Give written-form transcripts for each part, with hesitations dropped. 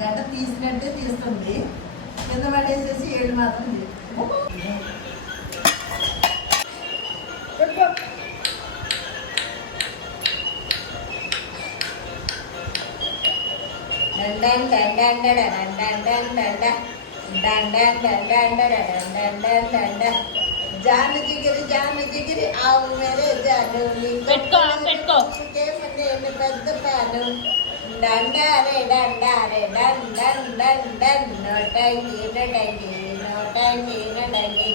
గంట తీసినట్టే తీస్తుంది, కింద పడేసేసి ఏడు మాత్రం జాను జిగిరి ఆవు మేరే జాను పెట్టుకో నేను పెద్ద పాను డండారే డండారే డన్ డన్ డన్ డన్ నోటంగి నోటంగి నోటంగి నోటంగి.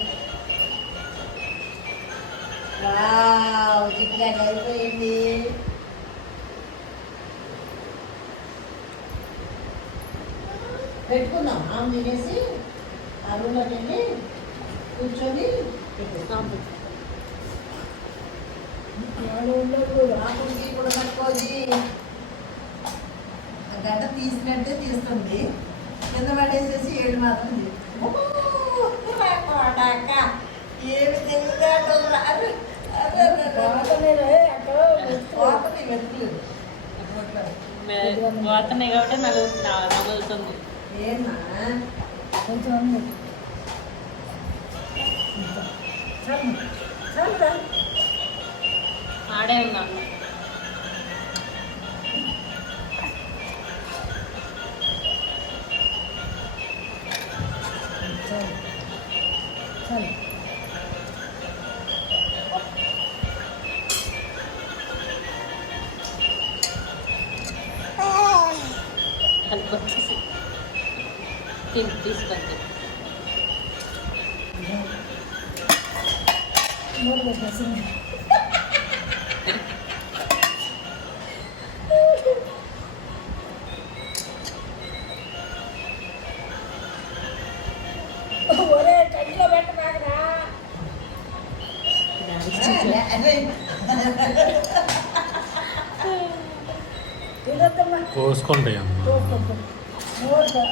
వావ్, చికెన్ అయిపోయింది. పెట్టుకుందాం. ఆమె తినేసి ఆ రూమ్లోకి వెళ్ళి కూర్చొని ఆకులకి కూడా పట్టుకోది. గంట తీసినట్టే తీస్తుంది, కింద పడేసేసి ఏడు మాత్రం ఏమి తెలియదు. పోతున్నాయి కాబట్టి నలుగుతుంది. ఏమా కొంచెం ఆడే ఉన్నాను. తీసుకొచ్చి కోసుకుంటాయి అమ్మ.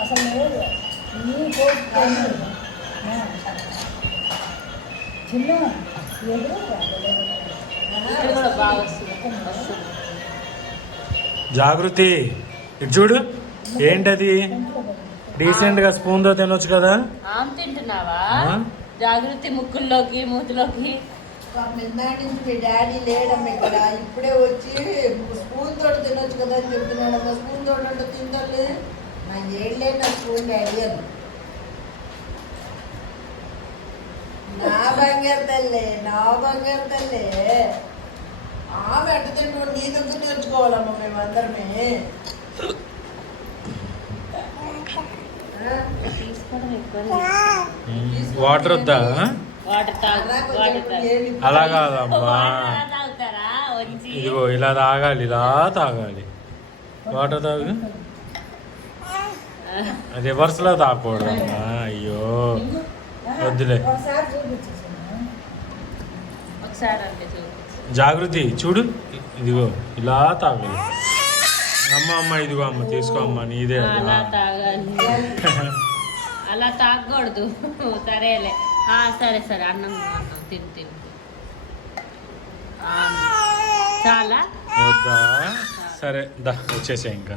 అసలు చిన్న జాగృతి ఇటు చూడు, ఏంటది? డీసెంట్ గా స్పూన్ తో తినొచ్చు కదా. తింటున్నావా? జాగృతి ముక్కుల్లోకి మూతిలోకి. నిన్నటి నుంచి మీ డాడీ లేడమ్మ ఇక్కడ, ఇప్పుడే వచ్చి స్పూన్ తోటి తినొచ్చు కదా అని చెప్తున్నాడమ్మా. స్పూన్ తోటి అంటే తింటారు. నా ఏళ్ళే నా స్పూన్ డాడీ అని. నా బంగారు తల్లి, నా బంగారు తల్లి. ఆమె అట్ట తింటూ నీ దగ్గర నేర్చుకోవాలమ్మా మేమందరమే. వాటర్ వద్దా? అలా కాదమ్మా, ఇదిగో ఇలా తాగాలి, ఇలా తాగాలి. వాటర్ తాగు, రివర్స్ లో తాగకూడదమ్మా. అయ్యో వద్దులే. జాగృతి చూడు, ఇదిగో ఇలా తాగాలి. అమ్మ అమ్మ ఇదిగో అమ్మ తీసుకో అమ్మ, నీదే. అలా తాగకూడదు. సరేలే, సరే సరే. అన్నం తిను చాలా వద్దా? సరే దా వచ్చేసా ఇంకా.